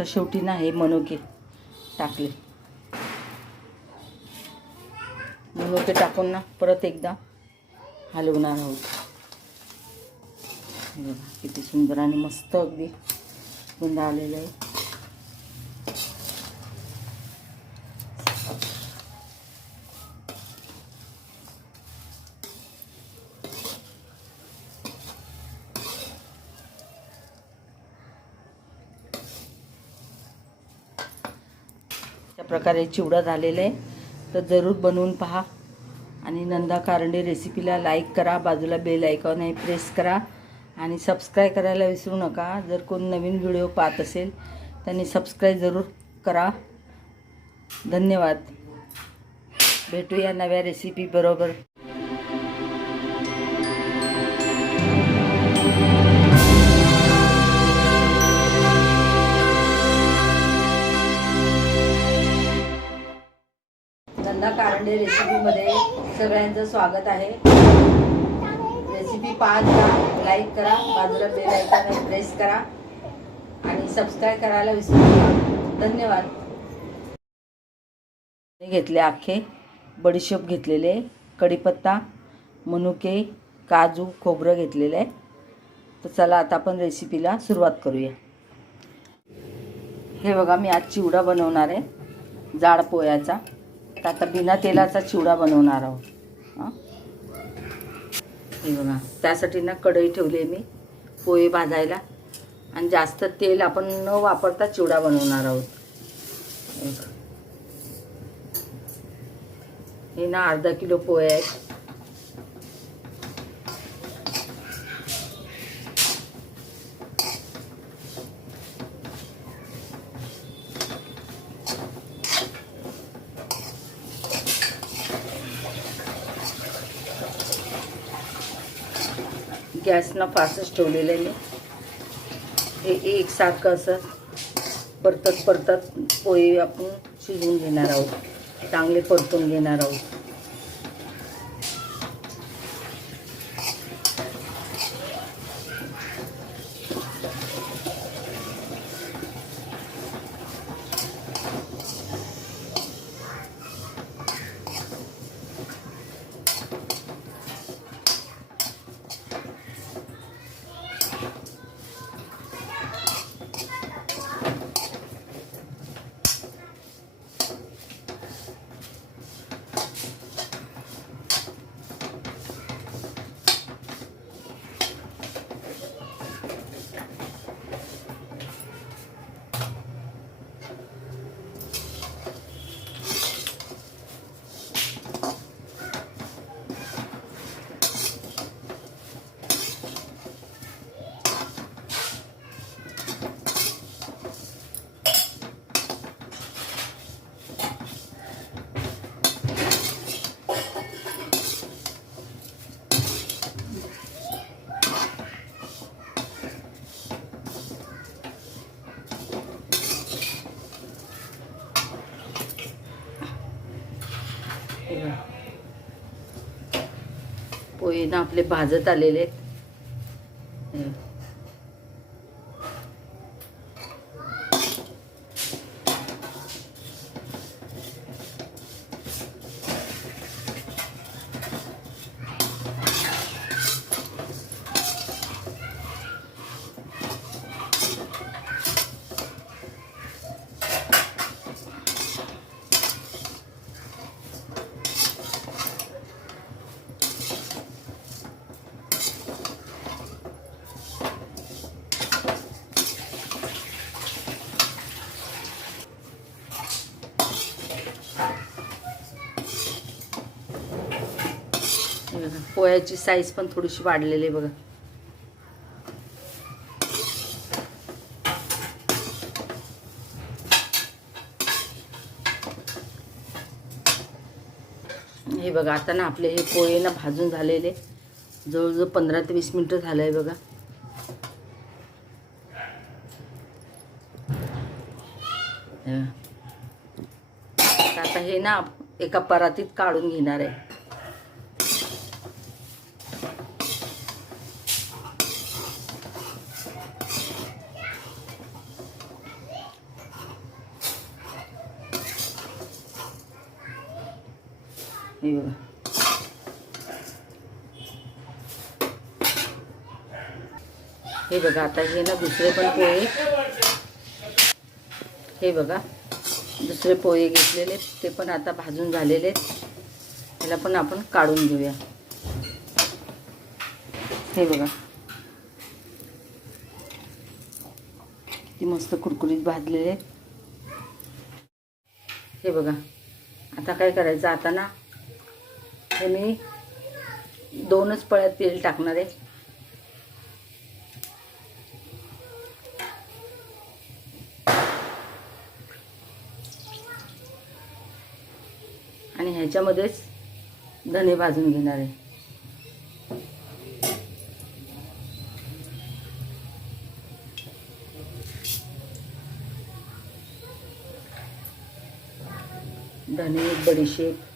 आता शेवटी ना हे मनुके टाकले. मनुके टाकून ना परत एकदा हलवणार आहोत. बघा किती सुंदर आणि मस्त अगदी गुंड आलेलं आहे. प्रकारे चिवडा झालेला आहे. तर जरूर बनवून पहा. आणि नंदा कारंडे रेसिपीला लाईक करा. बाजूला बेल आयकॉन आहे प्रेस करा. आणि सबस्क्राईब करायला विसरू नका. जर कोण नवीन व्हिडिओ पाहत असेल त्यांनी सबस्क्राईब जरूर करा. धन्यवाद. भेटूया नव्या रेसिपी पांडे रेसिपीमध्ये. सगळ्यांचं स्वागत आहे. रेसिपी पाहत करा लाईक करा बाजूला बेल आयकॉन प्रेस करा आणि सबस्क्राईब करायला विसरू नका. धन्यवाद. हे घेतले अख्खे बडीशेप घेतलेले कढीपत्ता मनुके काजू खोबरं घेतलेलं. आहे तर चला आता आपण रेसिपीला सुरुवात करूया. हे बघा मी आज चिवडा बनवणार आहे जाड पोह्याचा. तर आता बिना तेलाचा चिवडा बनवणार आहोत. हे? बघा त्यासाठी ना कढई ठेवली आहे मी पोहे भाजायला. आणि जास्त तेल आपण न वापरता चिवडा बनवणार आहोत. हे ना अर्धा किलो पोहे आहेत. गॅसनं फासच ठेवलेलं आहे मी. हे एकसारखं असं परतत परतत पोहे आपण शिजवून घेणार आहोत. चांगले परतून घेणार आहोत. ना आपले भाजत आलेले आहेत हे. हे बघा, पोह्याची साईज पण थोडीशी वाढलेली आहे बघा. हे बघा आता ना आपले हे पोहे ना भाजून झालेले. जवळजवळ पंधरा ते वीस मिनटं झालं आहे बघा. आता हे ना एका परातीत काढून घेणार आहे. हे बघा हे बघा आता हे ना दुसरे पण पोहे. हे बघा दुसरे पोहे घेतलेले ते पण आता भाजून झालेले आहेत. त्याला पण आपण काढून घेऊया. हे बघा. किती मस्त कुरकुरीत भाजलेले हे बघा आता काय करायचं? आता ना हे मी. दोनच पळ्यात तेल टाकणार आहे. आणि ह्याच्यामध्येच धने भाजून घेणार आहे. धने बडीशेप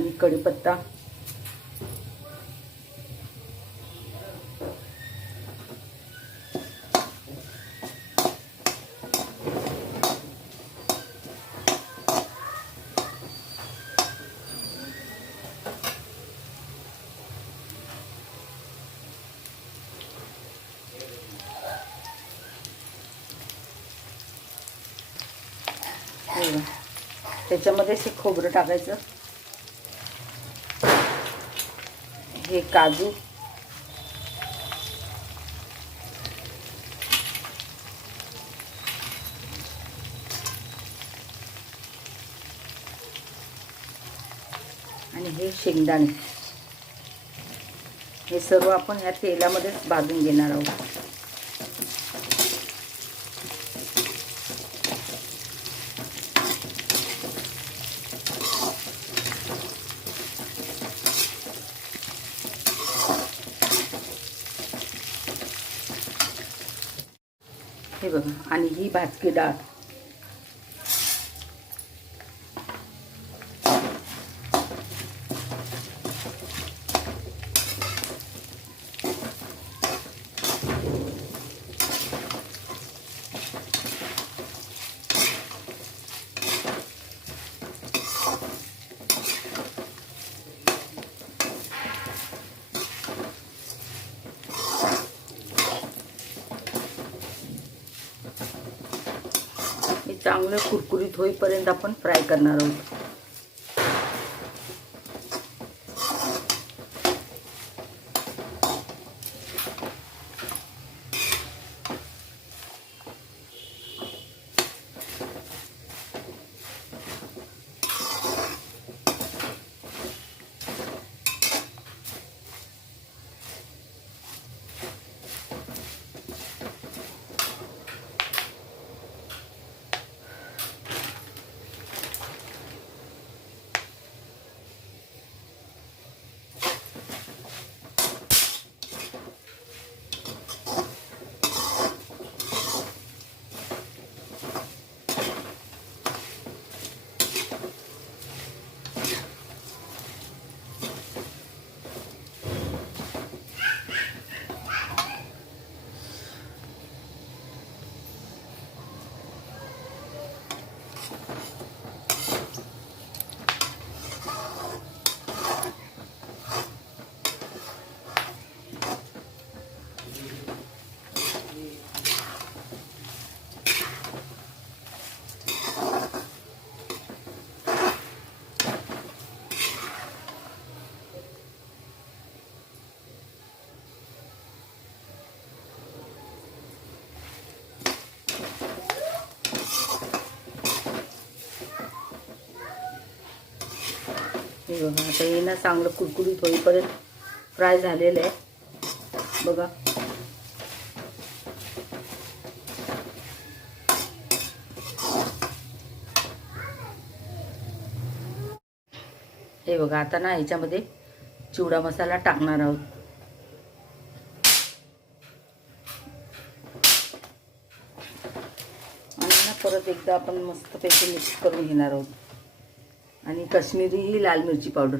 आणि कढीपत्ता हो. त्याच्यामध्ये बघा. खोबरं टाकायचं हे काजू. आणि हे शेंगदाणे. हे सर्व आपण ह्या तेलामध्येच भाजून घेणार आहोत. आणि ही भाजकी डाळ चांगलं कुरकुरीत होईपर्यंत आपण फ्राय करणार आहोत. हे बघा आता हे ना चांगलं कुरकुरीत होईपर्यंत फ्राय झालेलं आहे. बघा. हे बघा आता ना ह्याच्यामध्ये चिवडा मसाला टाकणार आहोत. आणि ना परत एकदा आपण मस्तपैकी मिक्स करून घेणार आहोत. आणि कश्मीरी लाल मिरची पावडर.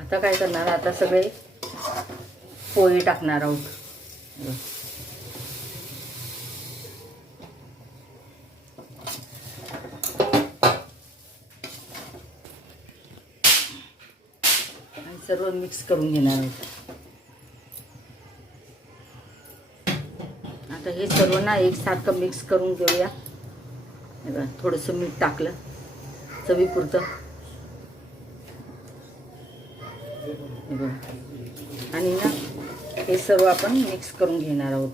आता काय करणार? आता सगळे पोहे टाकणार आहोत. सर्व मिक्स करून घेणार आहोत आता हे सर्व ना एकसारखं मिक्स करून घेऊया. बघा, थोडंसं मीठ टाकलं चवीपुरतं. आणि ना हे सर्व आपण मिक्स करून घेणार आहोत.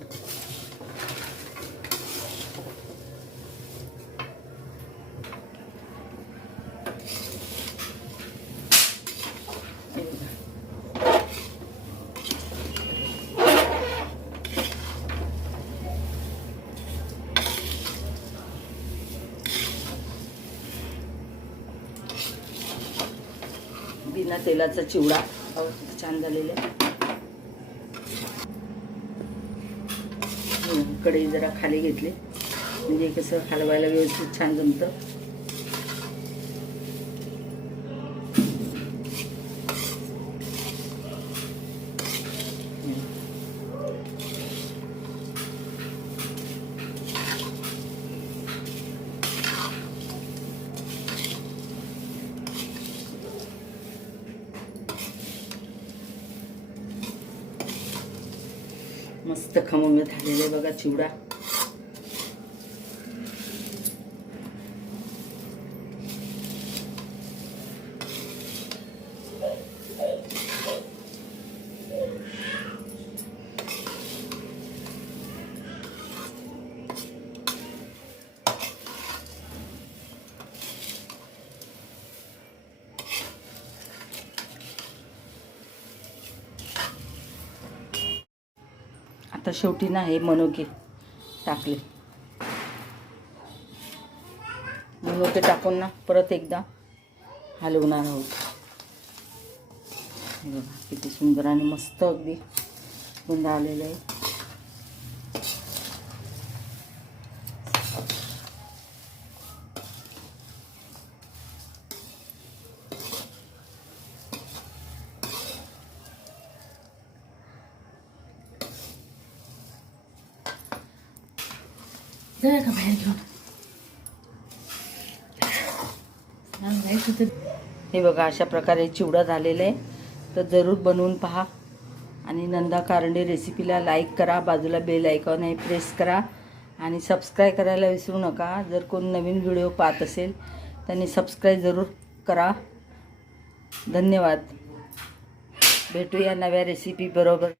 बिना तेलाचा चिवडा. छान झालेला आहे. कढई जरा खाली घेतली. म्हणजे कसं हलवायला व्यवस्थित छान जमतं. मस्त खमंग झालेलं आहे बघा चिवडा. आता शेवटी ना हे मनोके टाकले. मनोके टाकून ना परत एकदा हलवणार आहोत. बघा किती सुंदर आणि मस्त अगदी गुंडाळलेलं आहे. जाऊया का बाहेर घेऊन हे बघा अशा प्रकारे चिवडा झालेला आहे. तर जरूर बनवून पहा. आणि नंदा कारंडे रेसिपीला लाईक करा. बाजूला बेल आयकॉन आहे प्रेस करा. आणि सबस्क्राईब करायला विसरू नका. जर कोण नवीन व्हिडिओ पाहत असेल त्यांनी सबस्क्राईब जरूर करा. धन्यवाद. भेटूया नव्या रेसिपी बरोबर.